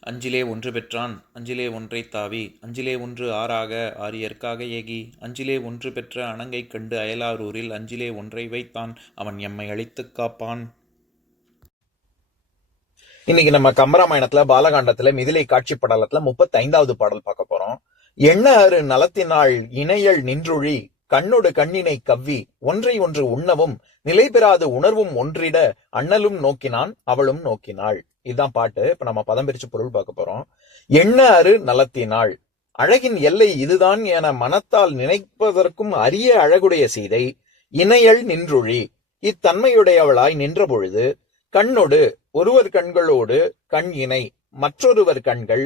அஞ்சிலே ஒன்று பெற்றான் அஞ்சிலே ஒன்றை தாவி அஞ்சிலே ஒன்று ஆறாக ஆரியற்காக ஏகி அஞ்சிலே ஒன்று பெற்ற அணங்கை கண்டு அயலாரூரில் அஞ்சிலே ஒன்றை வைத்தான் அவன் எம்மை அழித்துக் காப்பான். இன்னைக்கு நம்ம கம்பராமாயணத்துல பாலகாண்டத்துல மிதிலை காட்சி படலத்துல முப்பத்தி ஐந்தாவது பாடல் பார்க்க போறோம். எண்ண அரு நலத்தினாள் இணையல் நின்றுழி கண்ணொடு கண்ணினை கவ்வி ஒன்றை ஒன்று உண்ணவும் நிலை பெறாது உணர்வும் ஒன்றிட அண்ணலும் நோக்கினான் அவளும் நோக்கினாள். இதுதான் பாட்டு. இப்ப நம்ம பதம் பிரிச்சு பொருள் பார்க்க போறோம். எண்ண அரு நலத்தினாள் அழகின் எல்லை இதுதான் என மனத்தால் நினைப்பதற்கும் அரிய அழகுடைய சீதை இணையல் நின்றுழி. இத்தன்மையுடையவளாய் நின்ற பொழுது கண்ணொடு ஒருவர் கண்களோடு கண் இணை மற்றொருவர் கண்கள்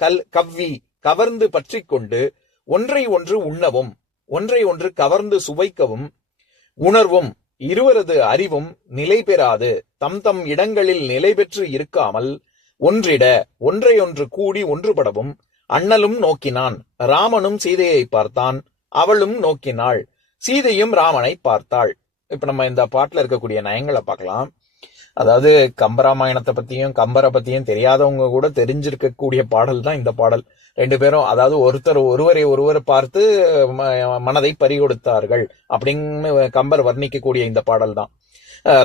கல் கவ்வி கவர்ந்து பற்றி கொண்டு ஒன்றை ஒன்று உண்ணவும் ஒன்றை ஒன்று கவர்ந்து சுவைக்கவும் உணர்வும் இருவரது அறிவும் நிலை பெறாது. தம் தம் இடங்களில் நிலை பெற்று இருக்காமல் ஒன்றிட ஒன்றையொன்று கூடி ஒன்றுபடவும் அண்ணலும் நோக்கினான். ராமனும் சீதையை பார்த்தான். அவளும் நோக்கினாள். சீதையும் ராமனை பார்த்தாள். இப்ப நம்ம இந்த பாட்டுல இருக்கக்கூடிய நயங்களை பார்க்கலாம். அதாவது கம்பராமாயணத்தை பத்தியும் கம்பரை பத்தியும் தெரியாதவங்க கூட தெரிஞ்சிருக்கக்கூடிய பாடல் தான் இந்த பாடல். ரெண்டு பேரும் அதாவது ஒருத்தர் ஒருவரை ஒருவர் பார்த்து ம- மனதை பறிகொடுத்தார்கள் அப்படின்னு கம்பர் வர்ணிக்கக்கூடிய இந்த பாடல் தான்.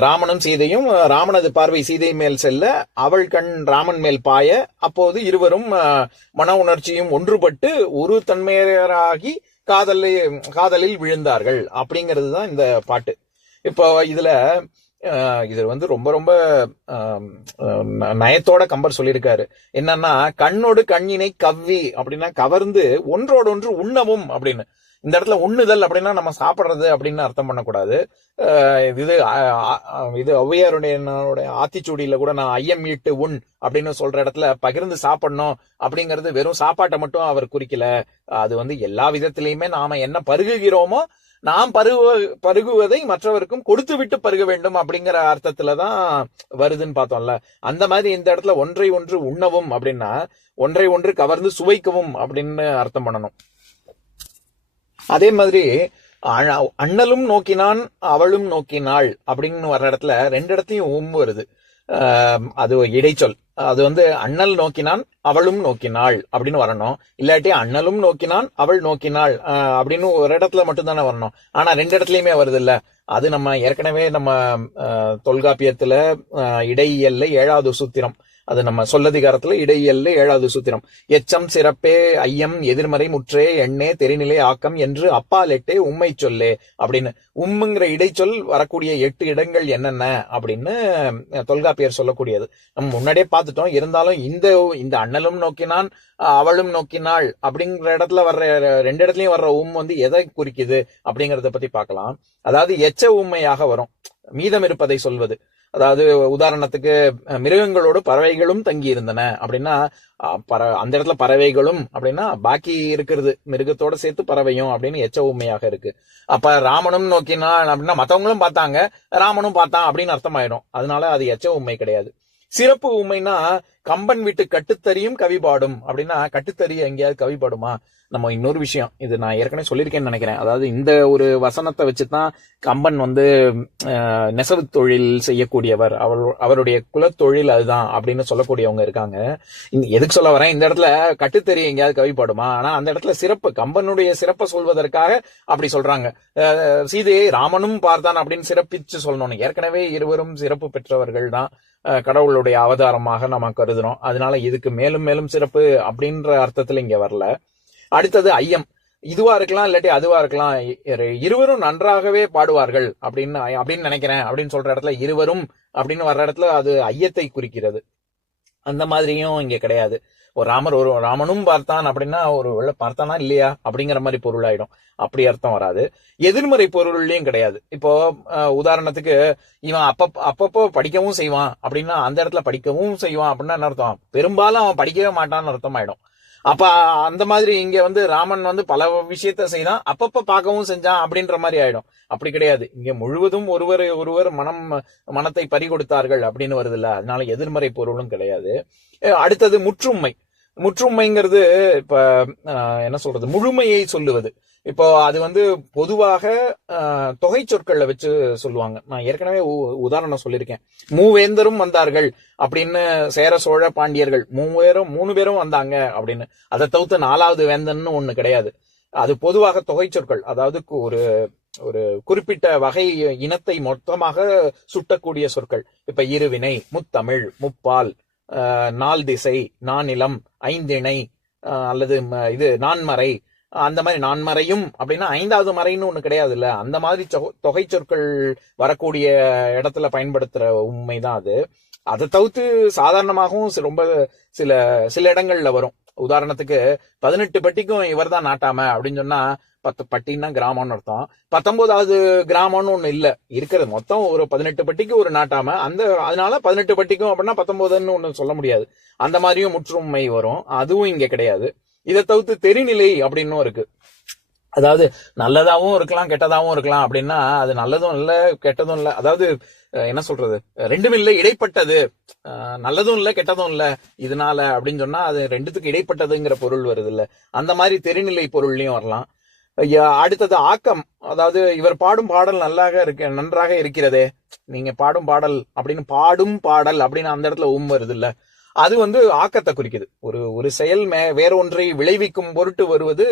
ராமனும் சீதையும் ராமனது பார்வை சீதை மேல் செல்ல அவள் கண் ராமன் மேல் பாய அப்போது இருவரும் மன உணர்ச்சியும் ஒன்றுபட்டு ஒரு தன்மையராகி காதலில் காதலில் விழுந்தார்கள். அப்படிங்கிறது தான் இந்த பாட்டு. இப்போ இதுல இது வந்து ரொம்ப ரொம்ப நயத்தோட கம்பர் சொல்லியிருக்காரு. என்னன்னா கண்ணோடு கண்ணினை கவ்வி அப்படின்னா கவர்ந்து ஒன்றோடு ஒன்று உண்ணவும் அப்படின்னு. இந்த இடத்துல உண்ணுதல் அப்படின்னா நம்ம சாப்பிடுறது அப்படின்னு அர்த்தம் பண்ணக்கூடாது. இது இது ஔவையாருடைய ஆத்திச்சூடியில கூட நான் ஐயம் ஈட்டு உண் அப்படின்னு சொல்ற இடத்துல பகிர்ந்து சாப்பிடணும் அப்படிங்கிறது வெறும் சாப்பாட்டை மட்டும் அவர் குறிக்கல. அது வந்து எல்லா விதத்திலையுமே நாம என்ன பருகுகிறோமோ நாம் பருகு பருகுவதை மற்றவருக்கும் கொடுத்து விட்டு பருக வேண்டும் அப்படிங்கிற அர்த்தத்துல தான் வருதுன்னு பார்த்தோம்ல. அந்த மாதிரி இந்த இடத்துல ஒன்றை ஒன்று உண்ணவும் அப்படின்னா ஒன்றை ஒன்று கவர்ந்து சுவைக்கவும் அப்படின்னு அர்த்தம் பண்ணணும். அதே மாதிரி அண்ணலும் நோக்கினான் அவளும் நோக்கினாள் அப்படின்னு வர்ற இடத்துல ரெண்டு இடத்தையும் ஒம்பு வருது. அது இடைச்சொல். அது வந்து அண்ணல் நோக்கினான் அவளும் நோக்கினாள் அப்படின்னு வரணும். இல்லாட்டி அண்ணலும் நோக்கினான் அவள் நோக்கினாள் அப்படின்னு ஒரு இடத்துல மட்டும்தானே வரணும். ஆனா ரெண்டு இடத்துலயுமே வருது இல்ல அது நம்ம ஏற்கனவே நம்ம தொல்காப்பியத்துல இடையியல்ல ஏழாவது சூத்திரம். அது நம்ம சொல்லதிகாரத்துல இடையல்ல ஏழாவது சூத்திரம். எச்சம் சிறப்பே ஐயம் எதிர்மறை முற்றே எண்ணே தெரிநிலை ஆக்கம் என்று அப்பாலெட்டே உம்மை உண்மை சொல்லே அப்படின்னு. உம்முங்கிற இடைச்சொல் வரக்கூடிய எட்டு இடங்கள் என்னென்ன அப்படின்னு தொல்காப்பியர் சொல்லக்கூடியது. நம்ம முன்னாடியே பார்த்துட்டோம். இருந்தாலும் இந்த இந்த அண்ணலும் நோக்கினான் அஹ், அவளும் நோக்கினாள் அப்படிங்கிற இடத்துல வர்ற ரெண்டு இடத்துலயும் வர்ற உம் வந்து எதை குறிக்குது அப்படிங்கறத பத்தி பார்க்கலாம். அதாவது எச்ச உண்மையாக வரும். மீதம் இருப்பதை சொல்வது. அதாவது உதாரணத்துக்கு மிருகங்களோடு பறவைகளும் தங்கி இருந்தன அப்படின்னா பற அந்த இடத்துல பறவைகளும் அப்படின்னா பாக்கி இருக்கிறது மிருகத்தோட சேர்த்து பறவையும் அப்படின்னு எச்ச உண்மையாக இருக்கு. அப்ப ராமனும் நோக்கினா அப்படின்னா மத்தவங்களும் பார்த்தாங்க ராமனும் பார்த்தான் அப்படின்னு அர்த்தமாயிடும். அதனால அது எச்ச உண்மை கிடையாது. சிறப்பு உண்மைன்னா கம்பன் வீட்டு கட்டுத்தறியும் கவி பாடும் அப்படின்னா கட்டுத்தறி எங்கேயாவது கவிபாடுமா? நம்ம இன்னொரு விஷயம். இது நான் ஏற்கனவே சொல்லியிருக்கேன்னு நினைக்கிறேன். அதாவது இந்த ஒரு வசனத்தை வச்சு தான் கம்பன் வந்து நெசவு தொழில் செய்யக்கூடியவர். அவர் அவருடைய குலத்தொழில் அதுதான் அப்படின்னு சொல்லக்கூடியவங்க இருக்காங்க. எதுக்கு சொல்ல வரேன்? இந்த இடத்துல கட்டுத்தறி எங்கேயாவது கவிப்படுமா ஆனா அந்த இடத்துல சிறப்பு கம்பனுடைய சிறப்பை சொல்வதற்காக அப்படி சொல்றாங்க. சீதையை ராமனும் பார்த்தான் அப்படின்னு சிறப்பிச்சு சொல்லணும் ஏற்கனவே இருவரும் சிறப்பு பெற்றவர்கள் தான். கடவுளுடைய அவதாரமாக நம்ம கருதுறோம். அதனால இதுக்கு மேலும் மேலும் சிறப்பு அப்படின்ற அர்த்தத்துல இங்க வரல. அடுத்தது ஐயம். இதுவா இருக்கலாம் இல்லாட்டி அதுவா இருக்கலாம். இருவரும் நன்றாகவே பாடுவார்கள் அப்படின்னு அப்படின்னு நினைக்கிறேன் அப்படின்னு சொல்ற இடத்துல இருவரும் அப்படின்னு வர்ற இடத்துல அது ஐயத்தை குறிக்கிறது. அந்த மாதிரியும் இங்க கிடையாது. ஒரு ராமர் ஒரு ராமனும் பார்த்தான் அப்படின்னா ஒரு வேளை பார்த்தானா இல்லையா? அப்படிங்கிற மாதிரி பொருள் ஆயிடும். அப்படி அர்த்தம் வராது. எதிர்மறை பொருள்லயும் கிடையாது. இப்போ உதாரணத்துக்கு இவன் அப்ப அப்பப்போ படிக்கவும் செய்வான் அப்படின்னா அந்த இடத்துல படிக்கவும் செய்வான் அப்படின்னா என்ன அர்த்தம்? பெரும்பாலும் அவன் படிக்கவே மாட்டான்னு அர்த்தம் ஆயிடும் அப்ப அந்த மாதிரி இங்க வந்து ராமன் வந்து பல விஷயத்த செய்தான். அப்பப்ப பார்க்கவும் செஞ்சான் அப்படின்ற மாதிரி ஆயிடும். அப்படி கிடையாது. இங்க முழுவதும் ஒருவர் ஒருவர் மனம் மனத்தை பறி கொடுத்தார்கள் அப்படின்னு வருது இல்ல அதனால எதிர்மறை பொருளும் கிடையாது. அடுத்தது முற்றுமை. முற்றுமைங்கிறது இப்ப என்ன சொல்றது? முழுமையை சொல்லுவது. இப்போ அது வந்து பொதுவாக தொகை சொற்களை வச்சு சொல்லுவாங்க. நான் ஏற்கனவே உ- உதாரணம் சொல்லியிருக்கேன். மூவேந்தரும் வந்தார்கள் அப்படின்னு சேர சோழ பாண்டியர்கள். மூவேரும் மூணு பேரும் வந்தாங்க அப்படின்னு. அதை தவிர்த்து நாலாவது வேந்தன்னு ஒண்ணு கிடையாது. அது பொதுவாக தொகை சொற்கள். அதாவது ஒரு ஒரு குறிப்பிட்ட வகை இனத்தை மொத்தமாக சுட்டக்கூடிய சொற்கள். இப்ப இருவினை முத்தமிழ் முப்பால் நாள் நால் திசை நானிலம் ஐந்திணை அல்லது ம- இது நான்மறை. அந்த மாதிரி நான்மறையும் அப்படின்னா ஐந்தாவது மறைன்னு ஒன்று கிடையாது இல்லை அந்த மாதிரி தொகை- தொகை சொற்கள் வரக்கூடிய இடத்துல பயன்படுத்துகிற உண்மைதான் அது. அதை தவிர்த்து சாதாரணமாகவும் ரொம்ப சில சில இடங்கள்ல வரும். உதாரணத்துக்கு பதினெட்டு பட்டிக்கும் இவர்தான் நாட்டாம அப்படின்னு சொன்னா பத்து பட்டின்னா கிராமம்னு அர்த்தம். பத்தொன்பதாவது கிராமம்னு ஒண்ணு இல்ல. இருக்கிறது மொத்தம் ஒரு பதினெட்டு பட்டிக்கு ஒரு நாட்டாம. அந்த அதனால பதினெட்டு பட்டிக்கும் அப்படின்னா பத்தொன்பதுன்னு ஒண்ணு சொல்ல முடியாது. அந்த மாதிரியும் முற்றுமை வரும். அதுவும் இங்க கிடையாது. இதை தவிர்த்து தெரிநிலை அப்படின்னும் இருக்கு. அதாவது நல்லதாகவும் இருக்கலாம் கெட்டதாவும் இருக்கலாம் அப்படின்னா அது நல்லதும் இல்ல கெட்டதும் இல்ல. அதாவது அஹ், என்ன சொல்றது? ரெண்டும் இல்லை இடைப்பட்டது. நல்லதும் இல்ல கெட்டதும் இல்ல. இதனால அப்படின்னு சொன்னா அது ரெண்டுத்துக்கு இடைப்பட்டதுங்கிற பொருள் வருது இல்ல. அந்த மாதிரி தெரிநிலை பொருள்லயும் வரலாம். அடுத்தது ஆக்கம். அதாவது இவர் பாடும் பாடல் நல்லாக இருக்கு நன்றாக இருக்கிறதே. நீங்க பாடும் பாடல் அப்படின்னு பாடும் பாடல் அப்படின்னு அந்த இடத்துல உம் வருது இல்ல அது வந்து ஆக்கத்தை குறிக்குது. ஒரு ஒரு செயல் மே வேற ஒன்றை விளைவிக்கும் பொருட்டு வருவது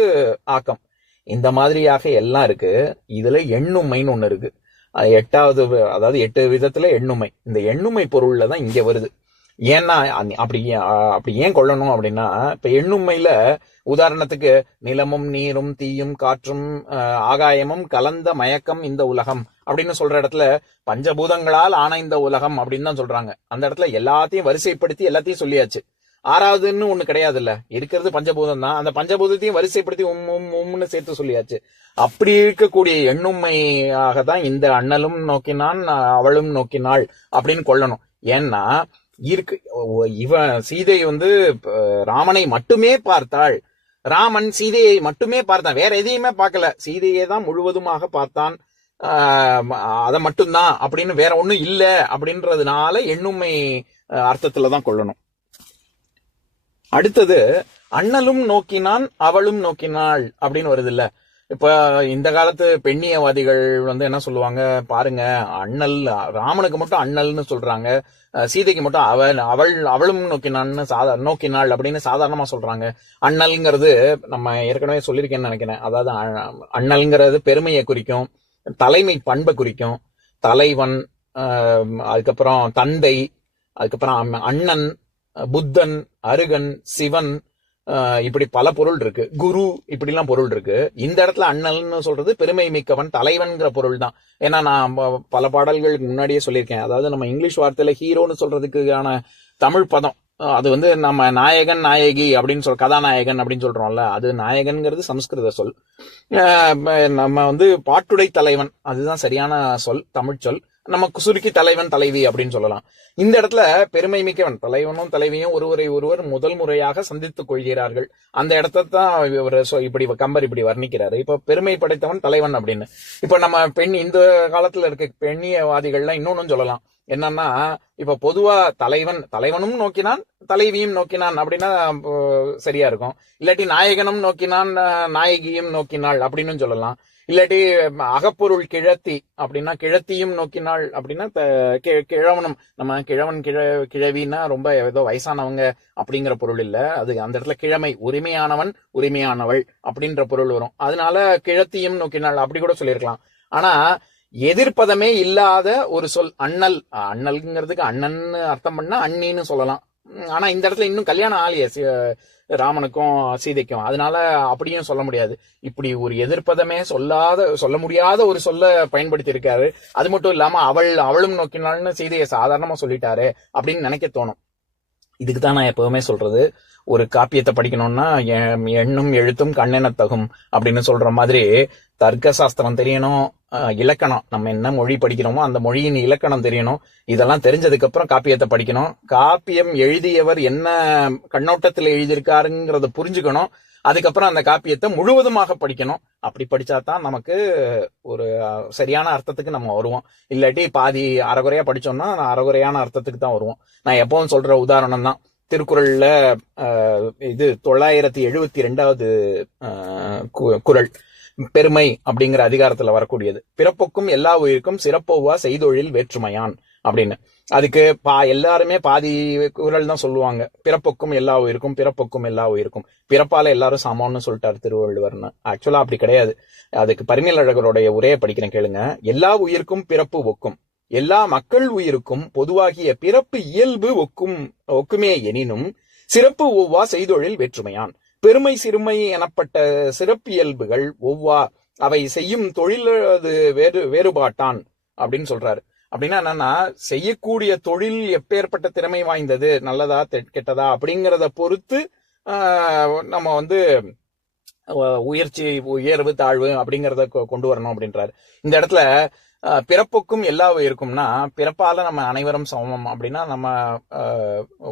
ஆக்கம். இந்த மாதிரியாக எல்லாம் இருக்கு. இதுல எண்ணுமைன்னு ஒண்ணு இருக்கு. எட்டாவது அதாவது எட்டு விதத்துல எண்ணுமை. இந்த எண்ணுமை பொருள்ல தான் இங்க வருது. ஏன்னா அப்படி ஏன், அஹ் அப்படி ஏன் கொள்ளணும் அப்படின்னா இப்ப எண்ணுமையில உதாரணத்துக்கு நிலமும் நீரும் தீயும் காற்றும் ஆகாயமும் கலந்த மயக்கம் இந்த உலகம் அப்படின்னு சொல்ற இடத்துல பஞ்சபூதங்களால் ஆன இந்த உலகம் அப்படின்னு தான் சொல்றாங்க. அந்த இடத்துல எல்லாத்தையும் வரிசைப்படுத்தி எல்லாத்தையும் சொல்லியாச்சு. ஆறாவதுன்னு ஒண்ணு கிடையாது இல்ல இருக்கிறது பஞ்சபூதம் தான். அந்த பஞ்சபூதத்தையும் வரிசைப்படுத்தி உம் உம் உம்னு சேர்த்து சொல்லியாச்சு. அப்படி இருக்கக்கூடிய எண்ணுமையாக தான் இந்த அண்ணலும் நோக்கினான் அவளும் நோக்கினாள் அப்படின்னு கொள்ளணும். ஏன்னா இருக்கு. இவன் சீதை வந்து ராமனை மட்டுமே பார்த்தாள். ராமன் சீதையை மட்டுமே பார்த்தான். வேற எதையுமே பார்க்கல. சீதையை தான் முழுவதுமாக பார்த்தான். அதை மட்டும்தான் அப்படின்னு வேற ஒண்ணும் இல்லை அப்படின்றதுனால எண்ணுமை அர்த்தத்துல தான் கொள்ளணும். அடுத்தது அண்ணலும் நோக்கினான் அவளும் நோக்கினாள் அப்படின்னு வருது இல்ல. இப்ப இந்த காலத்து பெண்ணியவாதிகள் வந்து என்ன சொல்லுவாங்க? பாருங்க அண்ணல் ராமனுக்கு மட்டும் அண்ணல்னு சொல்றாங்க. சீதைக்கு மட்டும் அவள் அவள் அவளும் நோக்கினான்னு சாதா நோக்கினாள் அப்படின்னு சாதாரணமா சொல்றாங்க. அண்ணல்ங்கிறது நம்ம ஏற்கனவே சொல்லியிருக்கேன்னு நினைக்கிறேன். அதாவது அ- அண்ணல்ங்கிறது பெருமையை குறிக்கும் தலைமை பண்பை குறிக்கும். தலைவன் அதுக்கப்புறம் தந்தை அதுக்கப்புறம் அம்ம- அண்ணன் புத்தன் அருகன் சிவன் இப்படி பல பொருள் இருக்கு. குரு இப்படிலாம் பொருள் இருக்கு. இந்த இடத்துல அண்ணல்னு சொல்றது பெருமை மிக்கவன் தலைவன்கிற பொருள் தான். ஏன்னா நான் ப- பல பாடல்களுக்கு முன்னாடியே சொல்லியிருக்கேன். அதாவது நம்ம இங்கிலீஷ் வார்த்தையில ஹீரோன்னு சொல்றதுக்கான தமிழ் பதம் அது வந்து நம்ம நாயகன் நாயகி அப்படின்னு சொல் கதாநாயகன் அப்படின்னு சொல்றோம்ல அது நாயகன்கிறது சமஸ்கிருத சொல். நம்ம வந்து பாட்டுடை தலைவன் அதுதான் சரியான சொல் தமிழ் சொல். நமக்கு சுருக்கி தலைவன் தலைவி அப்படின்னு சொல்லலாம். இந்த இடத்துல பெருமை மிக்கவன் தலைவனும் தலைவியும் ஒருவரை ஒருவர் முதல் முறையாக சந்தித்துக் கொள்கிறார்கள். அந்த இடத்த தான் இவர் இப்படி கம்பர் இப்படி வர்ணிக்கிறாரு. இப்ப பெருமை படைத்தவன் தலைவன் அப்படின்னு. இப்ப நம்ம பெண் இந்த காலத்துல இருக்க பெண்ணியவாதிகள்லாம் இன்னொன்னும் சொல்லலாம். என்னன்னா இப்ப பொதுவா தலைவன் தலைவனும் நோக்கினான் தலைவியும் நோக்கினான் அப்படின்னா சரியா இருக்கும். இல்லாட்டி நாயகனும் நோக்கினான் நாயகியும் நோக்கினாள் அப்படின்னு சொல்லலாம். இல்லாட்டி அகப்பொருள் கிழத்தி அப்படின்னா கிழத்தியும் நோக்கினாள் அப்படின்னா கிழவனும் நம்ம கிழவன் கிழ கிழவின்னா ரொம்ப ஏதோ வயசானவங்க அப்படிங்கிற பொருள் இல்ல. அது அந்த இடத்துல கிழமை உரிமையானவன் உரிமையானவள் அப்படின்ற பொருள் வரும். அதனால கிழத்தியும் நோக்கினாள் அப்படி கூட சொல்லியிருக்கலாம். ஆனா எதிர்ப்பதமே இல்லாத ஒரு சொல் அண்ணல். அண்ணல்ங்கிறதுக்கு அண்ணன் அர்த்தம் பண்ணா அண்ணின்னு சொல்லலாம். ஆனா இந்த இடத்துல இன்னும் கல்யாணம் ஆலிய ராமனுக்கும் சீதைக்கும். அதனால அப்படியும் சொல்ல முடியாது. இப்படி ஒரு எதிர்ப்பதமே சொல்லாத சொல்ல முடியாத ஒரு சொல்ல பயன்படுத்தி இருக்காரு அது மட்டும் இல்லாம அவள் அவளும் நோக்கினாள்னு சீதையை சாதாரணமா சொல்லிட்டாரு அப்படின்னு நினைக்க தோணும். இதுக்கு தான் நான் எப்பவுமே சொல்றது. ஒரு காப்பியத்தை படிக்கணும்னா எண்ணும் எழுத்தும் கண்ணென தகும் அப்படின்னு சொல்ற மாதிரி தர்க்க சாஸ்திரம் தெரியணும் இலக்கணம். நம்ம என்ன மொழி படிக்கிறோமோ அந்த மொழியின் இலக்கணம் தெரியணும். இதெல்லாம் தெரிஞ்சதுக்கு அப்புறம் காப்பியத்தை படிக்கணும். காப்பியம் எழுதியவர் என்ன கண்ணோட்டத்தில் எழுதியிருக்காருங்கிறத புரிஞ்சுக்கணும். அதுக்கப்புறம் அந்த காப்பியத்தை முழுவதுமாக படிக்கணும். அப்படி படிச்சா தான் நமக்கு ஒரு சரியான அர்த்தத்துக்கு நம்ம வருவோம். இல்லாட்டி பாதி அறகுறையா படிச்சோம்னா அறகுறையான அர்த்தத்துக்கு தான் வருவோம். நான் எப்பவும் சொல்ற உதாரணம் தான். திருக்குறள்ல இது தொள்ளாயிரத்தி எழுபத்தி ரெண்டாவது குறள். பெருமை அப்படிங்கிற அதிகாரத்துல வரக்கூடியது. பிறப்புக்கும் எல்லா உயிருக்கும் சிறப்போவா செய்தொழில் வேற்றுமையான் அப்படின்னு. அதுக்கு பா எல்லாருமே பாதி குரல் தான் சொல்லுவாங்க. பிறப்புக்கும் எல்லா உயிருக்கும் பிறப்புக்கும் எல்லா உயிருக்கும். பிறப்பால எல்லாரும் சமம்னு சொல்லிட்டாரு திருவள்ளுவர்னு. ஆக்சுவலா அப்படி கிடையாது. அதுக்கு பரிமேல் அழகருடைய உரையை படிக்கிறேன் கேளுங்க. எல்லா உயிருக்கும் பிறப்பு ஒக்கும். எல்லா மக்கள் உயிருக்கும் பொதுவாகிய பிறப்பு இயல்பு ஒக்கும் ஒக்குமே எனினும் சிறப்பு ஒவ்வா செய்தொழில் வேற்றுமையான். பெருமை சிறுமை எனப்பட்ட சிறப்பியல்புகள் ஒவ்வா அவை செய்யும் தொழில் அது வேறு வேறுபாட்டான் அப்படின்னு சொல்றாரு. அப்படின்னா என்னன்னா செய்யக்கூடிய தொழில் எப்பேற்பட்ட திறமை வாய்ந்தது நல்லதா கெட்டதா அப்படிங்கிறத பொறுத்து ஆஹ், நம்ம வந்து உயர்ச்சி உயர்வு தாழ்வு அப்படிங்கிறத கொ- கொண்டு வரணும் அப்படின்றாரு. இந்த இடத்துல பிறப்புக்கும் எல்லா இருக்கும்னா பிறப்பால நம்ம அனைவரும் சமம். அப்படின்னா நம்ம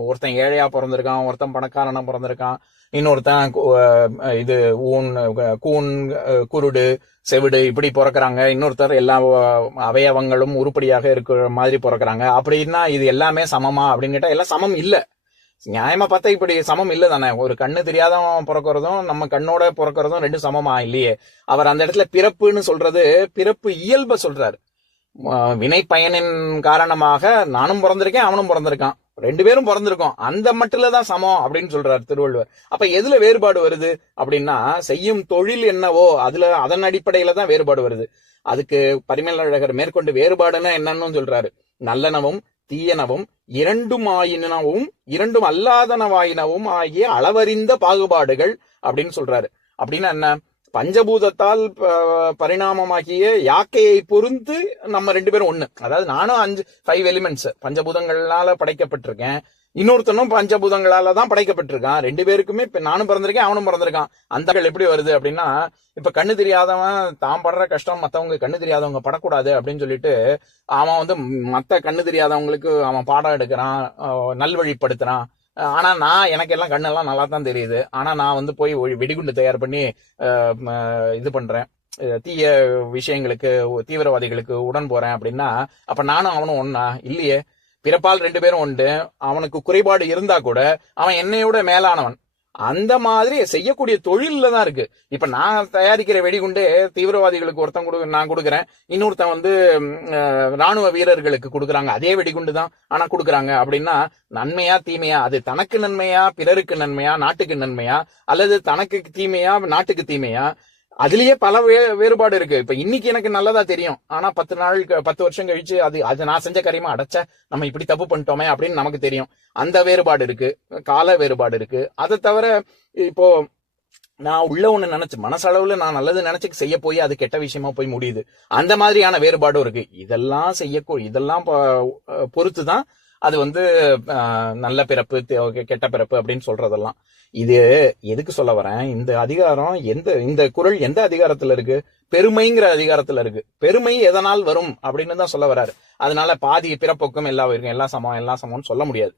ஒருத்தன் ஏழையா பிறந்திருக்கான் ஒருத்தன் பணக்காரனா பிறந்திருக்கான் இன்னொருத்தன் இது ஊன் கூன் குருடு செவிடு இப்படி பிறக்கறாங்க. இன்னொருத்தர் எல்லா அவயவங்களும் உருப்படியாக இருக்கிற மாதிரி பிறக்கிறாங்க. அப்படின்னா இது எல்லாமே சமமா? அப்படின்னு கேட்டா எல்லாம் சமம் இல்லை. நியாயமா பார்த்தா இப்படி சமம் இல்ல தானே ஒரு கண்ணு தெரியாதவன் பிறக்கிறதும் நம்ம கண்ணோட பிறக்கிறதும் ரெண்டும் சமமா இல்லையே? அவர் அந்த இடத்துல பிறப்புன்னு சொல்றது பிறப்பு இயல்ப சொல்றாரு. வினை பயனின் காரணமாக நானும் பிறந்திருக்கேன் அவனும் பிறந்திருக்கான். ரெண்டு பேரும் பிறந்திருக்கோம். அந்த மட்டுல தான் சமம் அப்படின்னு சொல்றாரு திருவள்ளுவர். அப்ப எதுல வேறுபாடு வருது அப்படின்னா செய்யும் தொழில் என்னவோ அதுல அதன் அடிப்படையில தான் வேறுபாடு வருது. அதுக்கு பரிமேலழகர் மேற்கொண்டு வேறுபாடுன்னா என்னன்னு சொல்றாரு. நல்லனவும் தீயனவும் இரண்டுமாயினவும் இரண்டும் அல்லாதனவாயினவும் ஆகிய அளவறிந்த பாகுபாடுகள் அப்படின்னு சொல்றாரு. அப்படின்னா என்ன? பஞ்சபூதத்தால் பரிணாமமாகிய யாக்கையை பொறுத்து நம்ம ரெண்டு பேரும் ஒண்ணு. அதாவது நானும் அஞ்சு ஃபைவ் எலிமெண்ட்ஸ் பஞ்சபூதங்களால படைக்கப்பட்டிருக்கேன். இன்னொருத்தனும் பஞ்சபூதங்களால தான் படைக்கப்பட்டிருக்கான். ரெண்டு பேருக்குமே இப்ப நானும் பிறந்திருக்கேன் அவனும் பிறந்திருக்கான். அந்த எப்படி வருது அப்படின்னா இப்ப கண்ணு தெரியாதவன் தான் படுற கஷ்டம் மத்தவங்க கண்ணு தெரியாதவங்க படக்கூடாது அப்படின்னு சொல்லிட்டு அவன் வந்து மத்த கண்ணு தெரியாதவங்களுக்கு அவன் பாடம் எடுக்கிறான் நல்வழிப்படுத்துறான். ஆனா நான் எனக்கு எல்லாம் கண்ணெல்லாம் நல்லா தான் தெரியுது. ஆனா நான் வந்து போய் வெடிகுண்டு தயார் பண்ணி இது பண்றேன். தீய விஷயங்களுக்கு தீவிரவாதிகளுக்கு உடன் போறேன் அப்படின்னா அப்ப நானும் அவனும் ஒன்னா இல்லையே. பிறப்பால் ரெண்டு பேரும் உண்டு. அவனுக்கு குறைபாடு இருந்தா கூட அவன் என்னையோட மேலானவன். அந்த மாதிரி செய்யக்கூடிய தொழில தான் இருக்கு. இப்ப நான் தயாரிக்கிற வெடிகுண்டு தீவிரவாதிகளுக்கு ஒருத்தன் கொடு நான் கொடுக்குறேன். இன்னொருத்தன் வந்து ராணுவ வீரர்களுக்கு கொடுக்குறாங்க. அதே வெடிகுண்டு தான் ஆனா கொடுக்குறாங்க. அப்படின்னா நன்மையா தீமையா? அது தனக்கு நன்மையா பிறருக்கு நன்மையா நாட்டுக்கு நன்மையா? அல்லது தனக்கு தீமையா நாட்டுக்கு தீமையா? அதுலயே பல வே- வேறுபாடு இருக்கு. இப்ப இன்னைக்கு எனக்கு நல்லதா தெரியும். ஆனா பத்து நாள் பத்து வருஷம் கழிச்சு அது அது நான் செஞ்ச கரியமா அடைச்ச நம்ம இப்படி தப்பு பண்ணிட்டோமே அப்படின்னு நமக்கு தெரியும். அந்த வேறுபாடு இருக்கு. கால வேறுபாடு இருக்கு. அதை தவிர இப்போ நான் உள்ள ஒண்ணு நினைச்சு மனசளவுல நான் நல்லது நினைச்சு செய்ய போய் அது கெட்ட விஷயமா போய் முடியுது. அந்த மாதிரியான வேறுபாடும் இருக்கு. இதெல்லாம் செய்ய இதெல்லாம் பொறுத்து தான் அது வந்து நல்ல பிறப்பு கெட்ட பிறப்பு அப்படின்னு சொல்றதெல்லாம். இது எதுக்கு சொல்ல வரேன்? இந்த அதிகாரம் எந்த இந்த குறள் எந்த அதிகாரத்துல இருக்கு? பெருமைங்கிற அதிகாரத்துல இருக்கு. பெருமை எதனால் வரும் அப்படின்னு தான் சொல்ல வராரு. அதனால பாதி பிறப்புக்கும் எல்லா இருக்கும் எல்லா சமம் எல்லா சமம்னு சொல்ல முடியாது.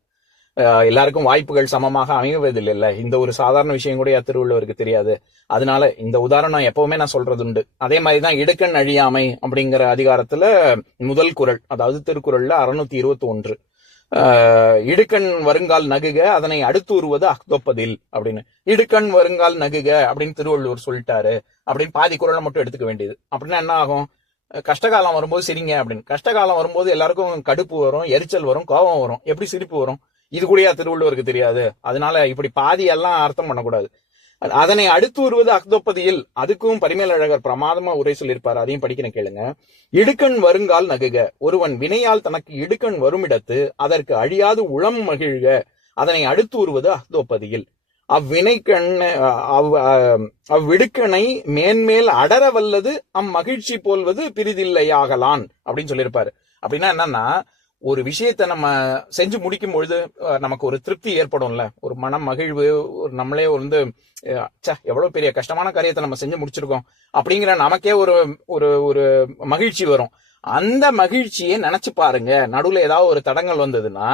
எல்லாருக்கும் வாய்ப்புகள் சமமாக அமைவதில்லை இல்ல இந்த ஒரு சாதாரண விஷயம் கூட திருவள்ளுவருக்கு தெரியாது. அதனால இந்த உதாரணம் எப்பவுமே நான் சொல்றது உண்டு. அதே மாதிரிதான் இடுக்கண் அழியாமை அப்படிங்கிற அதிகாரத்துல முதல் குறள் அதாவது திருக்குறள்ல அறுநூத்தி இருபத்தி ஒன்று. இடுக்கண் வருங்கால் நகுக அதனை அடுத்து உருவது அக்தொப்பதில் அப்படின்னு. இடுக்கண் வருங்கால் நகுக அப்படின்னு திருவள்ளுவர் சொல்லிட்டாரு. அப்படின்னு பாதி குரலை மட்டும் எடுத்துக்க வேண்டியது. அப்படின்னா என்ன ஆகும்? கஷ்டகாலம் வரும்போது சிரிங்க அப்படின்னு. கஷ்டகாலம் வரும்போது எல்லாருக்கும் கடுப்பு வரும் எரிச்சல் வரும் கோபம் வரும். எப்படி சிரிப்பு வரும்? இது கூடயா திருவள்ளுவருக்கு தெரியாது. அதனால இப்படி பாதி எல்லாம் அர்த்தம் பண்ணக்கூடாது. அதனை அடுத்து வருவது அக்தொப்பதியில் அதுக்கும் பரிமேலழகர் பிரமாதமா உரை சொல்லியிருப்பார். அதையும் படிக்கிறேன் கேளுங்க. இடுக்கண் வருங்கால் நகுக. ஒருவன் வினையால் தனக்கு இடுக்கண் வருமிடத்து அதற்கு அழியாது உளம் மகிழ்க. அதனை அடுத்து வருவது அக்தோப்பதியில் அவ்வினைக்கண் அவ் அவ்விடுக்கனை அவ்விடுக்கணை மேன்மேல் அடர வல்லது அம்மகிழ்ச்சி போல்வது பிரிதில்லையாகலான் அப்படின்னு சொல்லியிருப்பாரு. அப்படின்னா என்னன்னா ஒரு விஷயத்தை நம்ம செஞ்சு முடிக்கும் பொழுது நமக்கு ஒரு திருப்தி ஏற்படும்ல. ஒரு மனம் மகிழ்வு ஒரு நம்மளே வந்து சே எவ்வளவு பெரிய கஷ்டமான காரியத்தை நம்ம செஞ்சு முடிச்சிருக்கோம் அப்படிங்கிற நமக்கே ஒரு ஒரு ஒரு மகிழ்ச்சி வரும். அந்த மகிழ்ச்சியை நினைச்சு பாருங்க. நடுவில் ஏதாவது ஒரு தடங்கள் வந்ததுன்னா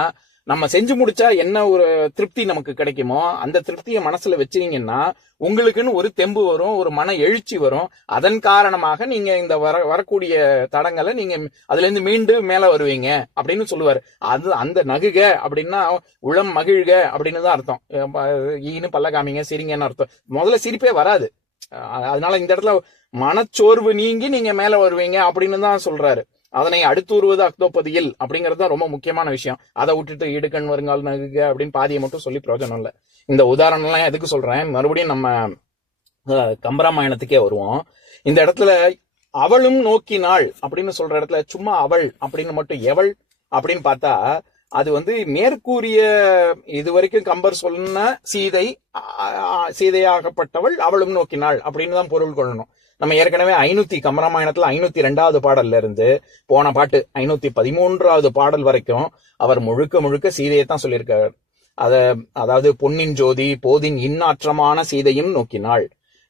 நம்ம செஞ்சு முடிச்சா என்ன ஒரு திருப்தி நமக்கு கிடைக்குமோ அந்த திருப்தியை மனசுல வச்சீங்கன்னா உங்களுக்குன்னு ஒரு தெம்பு வரும் ஒரு மன எழுச்சி வரும். அதன் காரணமாக நீங்க இந்த வர வரக்கூடிய தடங்களை நீங்க அதுல இருந்து மீண்டு மேல வருவீங்க அப்படின்னு சொல்லுவாரு. அது அந்த நகுக அப்படின்னா உளம் மகிழ்க அப்படின்னு தான் அர்த்தம். ஈன்னு பல்ல காமிங்க சிரிங்கன்னு அர்த்தம். முதல்ல சிரிப்பே வராது. அதனால இந்த இடத்துல மனச்சோர்வு நீங்கி நீங்க மேல வருவீங்க அப்படின்னு தான் சொல்றாரு. அதனை அடுத்துருவது அக்தோபதியில் அப்படிங்கிறது தான் ரொம்ப முக்கியமான விஷயம். அதை விட்டுட்டு இடுக்கண் வருங்கால் நகுக அப்படின்னு பாதியை மட்டும் சொல்லி பிரயோஜனம் இல்லை. இந்த உதாரணம்லாம் எதுக்கு சொல்றேன்? மறுபடியும் நம்ம கம்பராமாயணத்துக்கே வருவோம். இந்த இடத்துல அவளும் நோக்கினாள் அப்படின்னு சொல்ற இடத்துல சும்மா அவள் அப்படின்னு மட்டும் எவள் அப்படின்னு பார்த்தா அது வந்து மேற்கூறிய இது வரைக்கும் கம்பர் சொன்ன சீதை சீதையாகப்பட்டவள் அவளும் நோக்கினாள் அப்படின்னு தான் பொருள் கொள்ளணும். நம்ம ஏற்கனவே ஐநூத்தி கம்பராமாயணத்துல ஐநூத்தி ரெண்டாவது பாடல்ல இருந்து போன பாட்டு ஐநூத்தி பதிமூன்றாவது பாடல் வரைக்கும் அவர் முழுக்க முழுக்க சீதையை தான் சொல்லியிருக்காரு. அத அதாவது பொன்னின் ஜோதி போதின் இன்னாற்றமான சீதையும் நோக்கினாள்.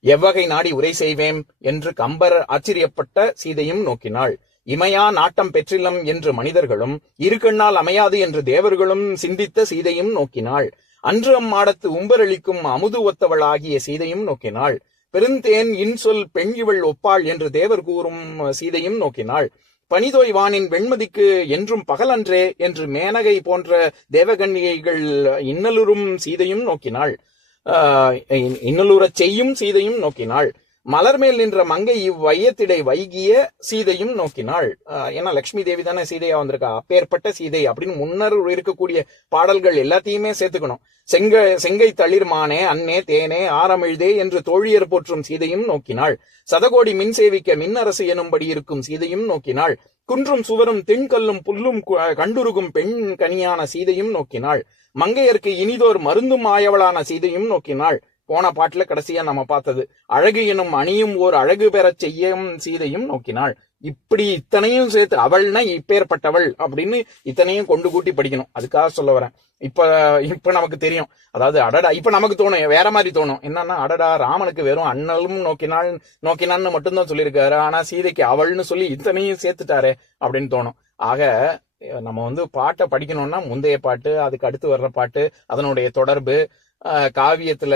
எவ்வகை நாடி உரை செய்வேன் என்று கம்பர் ஆச்சரியப்பட்ட சீதையும் நோக்கினாள். இமையா நாட்டம் பெற்றிலம் என்று மனிதர்களும் இருக்கண்ணால் அமையாது என்று தேவர்களும் சிந்தித்த சீதையும் நோக்கினாள். அன்று அம்மாடத்து உம்பரளிக்கும் அமுது ஒத்தவளாகிய சீதையும் நோக்கினாள். பெருந்தேன் இன்சொல் பெண் இவள் ஒப்பாள் என்று தேவர் கூறும் சீதையும் நோக்கினாள். பனிதோய் வானின் வெண்மதிக்கு என்றும் பகலன்றே என்று மேனகை போன்ற தேவகன்னிகைகள் இன்னலுறும் சீதையும் நோக்கினாள். ஆஹ் இன்னலுறச் செய்யும் சீதையும் நோக்கினாள். மலர் மேல் நின்ற மங்கை இவ்வையத்திடை வைகிய சீதையும் நோக்கினாள். ஆஹ் ஏன்னா லட்சுமி தேவி தானே சீதையா வந்திருக்கா? அப்பேற்பட்ட சீதை அப்படின்னு முன்னர் இருக்கக்கூடிய பாடல்கள் எல்லாத்தையுமே சேர்த்துக்கணும். செங்க செங்கை தளிர்மானே அன்னே தேனே ஆரமிழ்தே என்று தோழியர் போற்றும் சீதையும் நோக்கினாள். சதகோடி மின் சேவிக்க மின்னரசு எனும்படி இருக்கும் சீதையும் நோக்கினாள். குன்றும் சுவரும் திண்கல்லும் புல்லும் கண்டுருகும் பெண் கனியான சீதையும் நோக்கினாள். மங்கையர்க்கு இனிதோர் மருந்தும் ஆயவளான சீதையும் நோக்கினாள். போன பாட்டுல கடைசியா நம்ம பார்த்தது அழகு எனும் அணியும் ஓர் அழகு பெறச் செய்யும் சீதையும் நோக்கினாள். இப்படி இத்தனையும் சேர்த்து அவள்னா இப்பேற்பட்டவள் அப்படின்னு இத்தனையும் கொண்டு கூட்டி படிக்கணும். அதுக்காக சொல்ல வரேன். இப்ப இப்ப நமக்கு தெரியும். அதாவது அடடா இப்ப நமக்கு தோணும். வேற மாதிரி தோணும். என்னன்னா அடடா ராமனுக்கு வெறும் அண்ணலும் நோக்கினாள் நோக்கினான்னு மட்டும்தான் சொல்லியிருக்காரு. ஆனா சீதைக்கு அவள்னு சொல்லி இத்தனையும் சேர்த்துட்டாரே அப்படின்னு தோணும். ஆக நம்ம வந்து பாட்டை படிக்கணும்னா முந்தைய பாட்டு அதுக்கு அடுத்து வர்ற பாட்டு அதனுடைய தொடர்பு காவியத்துல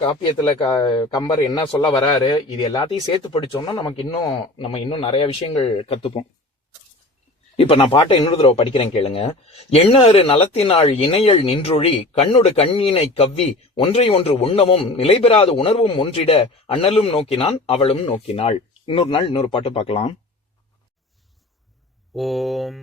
காப்பியத்துல க- கம்பர் என்ன சொல்ல வராரு இது எல்லாத்தையும் சேர்த்து படிச்சோம்னா நமக்கு இன்னும் நம்ம இன்னும் நிறைய விஷயங்கள் கத்துப்போம் இப்ப நான் பாட்டை இன்னொரு தடவை படிக்கிறேன் கேளுங்க. எண்ணாறு நலத்தினால் இணையல் நின்றொழி கண்ணொடு கண்ணினை கவ்வி ஒன்றை ஒன்று உண்ணவும் நிலைபெறாத உணர்வும் ஒன்றிட அண்ணலும் நோக்கினான் அவளும் நோக்கினாள். இன்னொரு நாள் இன்னொரு பாட்டு பார்க்கலாம். ஓம்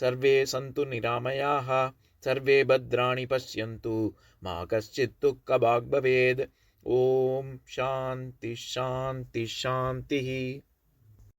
सर्वे सन्तु निरामयाः सर्वे भद्राणि पश्यन्तु मा कश्चित् दुःखभाग् भवेत् ॐ शान्ति शान्ति शान्तिः